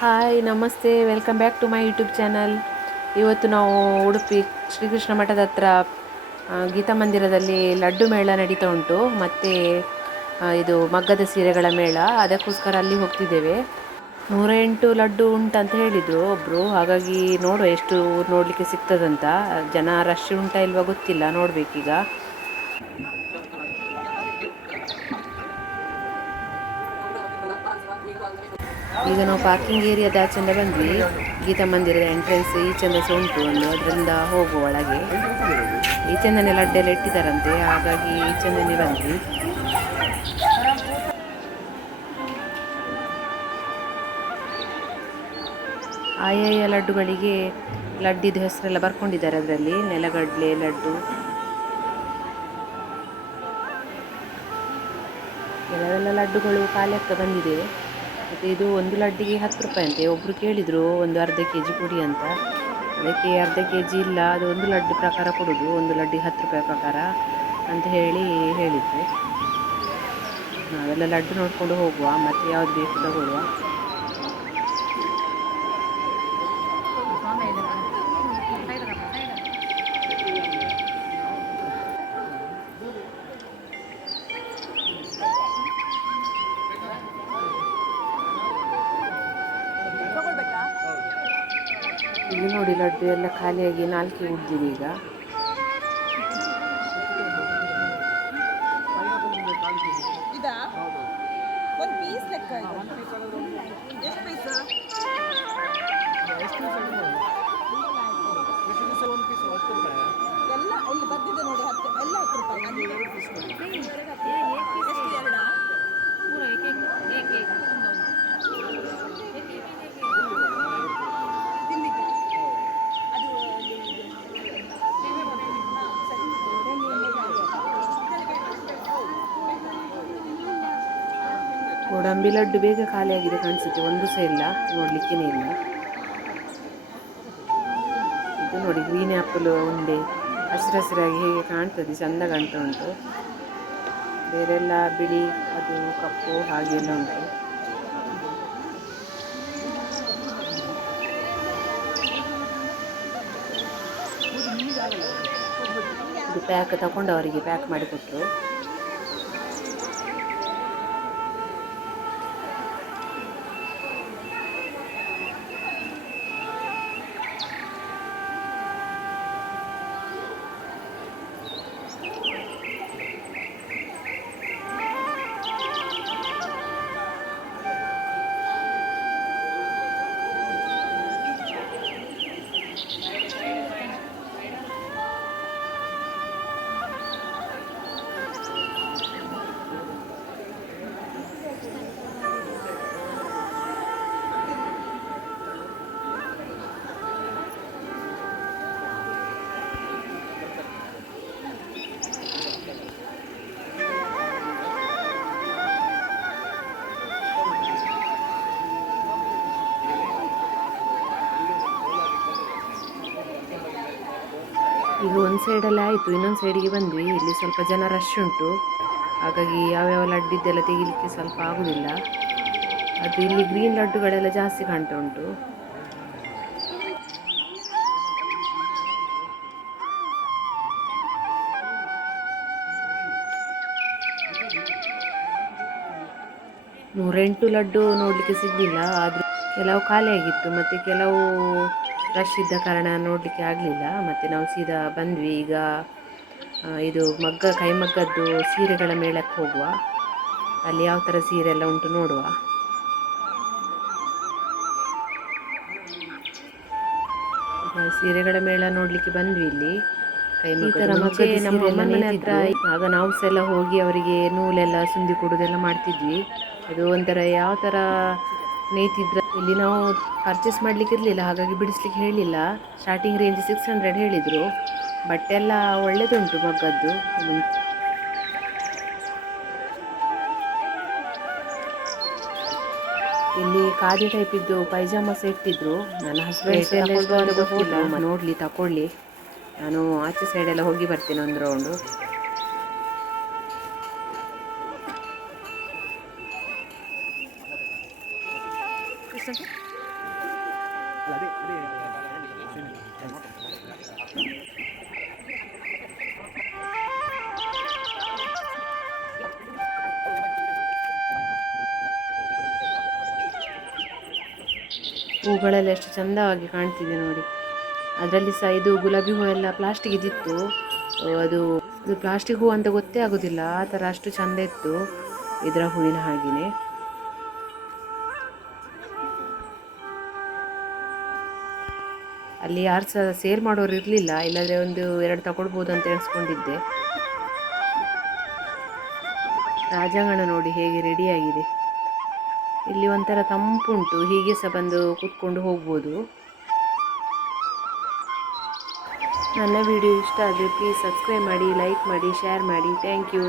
Hi ನಮಸ್ತೆ, welcome back to my YouTube channel. ಇವತ್ತು ನಾವು ಉಡುಪಿ ಶ್ರೀಕೃಷ್ಣ ಮಠದ ಹತ್ರ ಗೀತಾ ಮಂದಿರದಲ್ಲಿ ಲಡ್ಡು ಮೇಳ ನಡೀತಾ ಉಂಟು. ಮತ್ತು ಇದು ಮಗ್ಗದ ಸೀರೆಗಳ ಮೇಳ, ಅದಕ್ಕೋಸ್ಕರ ಅಲ್ಲಿ ಹೋಗ್ತಿದ್ದೇವೆ. 108 ಲಡ್ಡು ಉಂಟಂತ ಹೇಳಿದರು ಒಬ್ಬರು. ಹಾಗಾಗಿ ನೋಡುವ ಎಷ್ಟು ನೋಡಲಿಕ್ಕೆ ಸಿಗ್ತದಂತ. ಜನ ರಶ್ ಉಂಟಾ ಇಲ್ವಾ ಗೊತ್ತಿಲ್ಲ, ನೋಡಬೇಕೀಗ. ಈಗ ನಾವು ಪಾರ್ಕಿಂಗ್ ಏರಿಯಾದ ಆಚೆಂದ ಬಂದ್ವಿ. ಗೀತಾ ಮಂದಿರದ ಎಂಟ್ರೆನ್ಸ್ ಈಚೆಂದ ಸಹ ಉಂಟು ಒಂದು, ಅದರಿಂದ ಹೋಗುವ ಒಳಗೆ. ಈಚೆಂದನೇ ಲಡ್ಡೆಲ್ಲ ಇಟ್ಟಿದ್ದಾರಂತೆ, ಹಾಗಾಗಿ ಈಚೆಂದನೇ ಬಂದ್ವಿ. ಆಯಾಯ ಲಡ್ಡುಗಳಿಗೆ ಲಡ್ಡಿದು ಹೆಸರೆಲ್ಲ ಬರ್ಕೊಂಡಿದ್ದಾರೆ ಅದರಲ್ಲಿ. ನೆಲಗಡಲೆ ಲಡ್ಡು, ಕೆಲವೆಲ್ಲ ಲಡ್ಡುಗಳು ಖಾಲಿ ಆಗ್ತಾ ಬಂದಿದೆ. ಮತ್ತು ಇದು ಒಂದು ಲಡ್ಡಿಗೆ 10 ರೂಪಾಯಿ ಅಂತೆ. ಒಬ್ಬರು ಕೇಳಿದರು ಒಂದು ಅರ್ಧ ಕೆಜಿ ಕೊಡಿ ಅಂತ. ಅದಕ್ಕೆ ಅರ್ಧ ಕೆಜಿ ಇಲ್ಲ, ಅದು ಒಂದು ಲಡ್ಡು ಪ್ರಕಾರ ಕೊಡೋದು, ಒಂದು ಲಡ್ಡಿಗೆ 10 ರೂಪಾಯಿ ಪ್ರಕಾರ ಅಂತ ಹೇಳಿದರು. ನಾವೆಲ್ಲ ಲಡ್ಡು ನೋಡಿಕೊಂಡು ಹೋಗುವ, ಮತ್ತು ಯಾವ್ದು ಬೇಕು ತಗೊಳ್ಳುವ. ಇಲ್ಲಿ ನೋಡಿ, ಲಡ್ಡು ಎಲ್ಲ ಖಾಲಿಯಾಗಿ 4 ಉಳಿದಿದೆ ಈಗ. ಎಲ್ಲ ಇಲ್ಲಿ ಬರ್ದಿದೆ ನೋಡಿ, ಎಲ್ಲ 10 ರೂಪಾಯಿ. ಗೋಡಂಬಿ ಲಡ್ಡು ಬೇಗ ಖಾಲಿಯಾಗಿದೆ ಕಾಣಿಸುತ್ತೆ, ಒಂದು ಸಹ ಇಲ್ಲ, ನೋಡಲಿಕ್ಕೇ ಇಲ್ಲ. ಇದು ನೋಡಿ, ಗ್ರೀನ್ ಆ್ಯಪಲ್ ಉಂಡೆ ಹಸಿರಾಗಿ ಹೇಗೆ ಕಾಣ್ತದೆ, ಚೆಂದ ಕಾಣ್ತಾ ಉಂಟು. ಬೇರೆಲ್ಲ ಬಿಳಿ, ಅದು ಕಪ್ಪು ಹಾಗೆಲ್ಲ ಉಂಟು. ಇದು ಪ್ಯಾಕ್ ತಗೊಂಡು ಅವರಿಗೆ ಪ್ಯಾಕ್ ಮಾಡಿಕೊಟ್ರು. ಈಗ ಒಂದು ಸೈಡಲ್ಲಿ ಆಯಿತು, ಇನ್ನೊಂದು ಸೈಡಿಗೆ ಬಂದ್ವಿ. ಇಲ್ಲಿ ಸ್ವಲ್ಪ ಜನ ರಶ್ ಉಂಟು, ಹಾಗಾಗಿ ಯಾವ್ಯಾವ ಲಡ್ಡಿದ್ದೆಲ್ಲ ತೆಗಿಲಿಕ್ಕೆ ಸ್ವಲ್ಪ ಆಗುದಿಲ್ಲ. ಅದು ಇಲ್ಲಿ ಗ್ರೀನ್ ಲಡ್ಡುಗಳೆಲ್ಲ ಜಾಸ್ತಿ ಕಾಣ್ತಾ ಉಂಟು. ನೂರೆಂಟು ಲಡ್ಡು ನೋಡಲಿಕ್ಕೆ ಸಿಗಲಿಲ್ಲ, ಆದರೂ ಕೆಲವು ಖಾಲಿಯಾಗಿತ್ತು, ಮತ್ತು ಕೆಲವು ರಶ್ ಇದ್ದ ಕಾರಣ ನೋಡಲಿಕ್ಕೆ ಆಗಲಿಲ್ಲ. ಮತ್ತು ನಾವು ಸೀದಾ ಬಂದ್ವಿ. ಈಗ ಇದು ಕೈಮಗ್ಗದ್ದು ಸೀರೆಗಳ ಮೇಳಕ್ಕೆ ಹೋಗುವ. ಅಲ್ಲಿ ಯಾವ ಥರ ಸೀರೆ ಎಲ್ಲ ಉಂಟು ನೋಡುವ. ಸೀರೆಗಳ ಮೇಳ ನೋಡಲಿಕ್ಕೆ ಬಂದ್ವಿ. ಇಲ್ಲಿ ಕೈಮಗ್ಗದ ಮಗ್ಗದ ನಮ್ಮ ಅಮ್ಮನ ಮನೆ ಹತ್ರ, ಆಗ ನಾವು ಸಹ ಎಲ್ಲ ಹೋಗಿ ಅವರಿಗೆ ನೂಲೆಲ್ಲ ಸುಂದಿ ಕೊಡೋದೆಲ್ಲ ಮಾಡ್ತಿದ್ವಿ. ಅದು ಒಂಥರ ಯಾವ ಥರ ನೇಯ್ತಿದ್ರ. ಇಲ್ಲಿ ನಾವು ಪರ್ಚೇಸ್ ಮಾಡ್ಲಿಕ್ಕೆ ಇರಲಿಲ್ಲ, ಹಾಗಾಗಿ ಬಿಡಿಸ್ಲಿಕ್ಕೆ ಹೇಳಿಲ್ಲ. ಸ್ಟಾರ್ಟಿಂಗ್ ರೇಂಜ್ 600 ಹೇಳಿದರು. ಬಟ್ಟೆ ಎಲ್ಲ ಒಳ್ಳೆದುಂಟು ಮಗ್ಗದ್ದು. ಇಲ್ಲಿ ಖಾದಿ ಟೈಪ್ ಇದ್ದು ಪೈಜಾಮ ಸಹ ಇಟ್ಟಿದ್ರು. ನನ್ನ ಹಸ್ಬೆಂಡ್ಸ್ ಎಲ್ಲ ನೋಡಲಿ ತಗೊಳ್ಳಿ, ನಾನು ಆಚೆ ಸೈಡೆಲ್ಲ ಹೋಗಿ ಬರ್ತೇನೆ ಒಂದು ರೌಂಡು. ಹೂಗಳೆಲ್ಲ ಎಷ್ಟು ಚಂದವಾಗಿ ಕಾಣ್ತಿದೆ ನೋಡಿ. ಅದರಲ್ಲಿ ಸಹ ಇದು ಗುಲಾಬಿ ಹೂ ಎಲ್ಲ ಪ್ಲಾಸ್ಟಿಕ್ ಇದ್ದಿತ್ತು. ಅದು ಪ್ಲಾಸ್ಟಿಕ್ ಹೂ ಅಂತ ಗೊತ್ತೇ ಆಗೋದಿಲ್ಲ, ಆ ಥರ ಅಷ್ಟು ಚಂದ ಇತ್ತು ಇದರ ಹೂವಿನ ಹಾಗೆಯೇ. ಅಲ್ಲಿ ಯಾರು ಸಹ ಸೇಲ್ ಮಾಡೋರು ಇರಲಿಲ್ಲ, ಇಲ್ಲಾಂದರೆ 1-2 ತಗೊಳ್ಬೋದು ಅಂತ ಎಣಿಸ್ಕೊಂಡಿದ್ದೆ. ರಾಜಾಂಗಣ ನೋಡಿ ಹೇಗೆ ರೆಡಿಯಾಗಿದೆ. ಇಲ್ಲಿ ಒಂಥರ ತಂಪುಂಟು, ಹೀಗೆ ಸಹ ಬಂದು ಕೂತ್ಕೊಂಡು ಹೋಗ್ಬೋದು. ನನ್ನ ವಿಡಿಯೋ ಇಷ್ಟ ಆದರೆ ಪ್ಲೀಸ್ ಸಬ್ಸ್ಕ್ರೈಬ್ ಮಾಡಿ, ಲೈಕ್ ಮಾಡಿ, ಶೇರ್ ಮಾಡಿ. Thank you.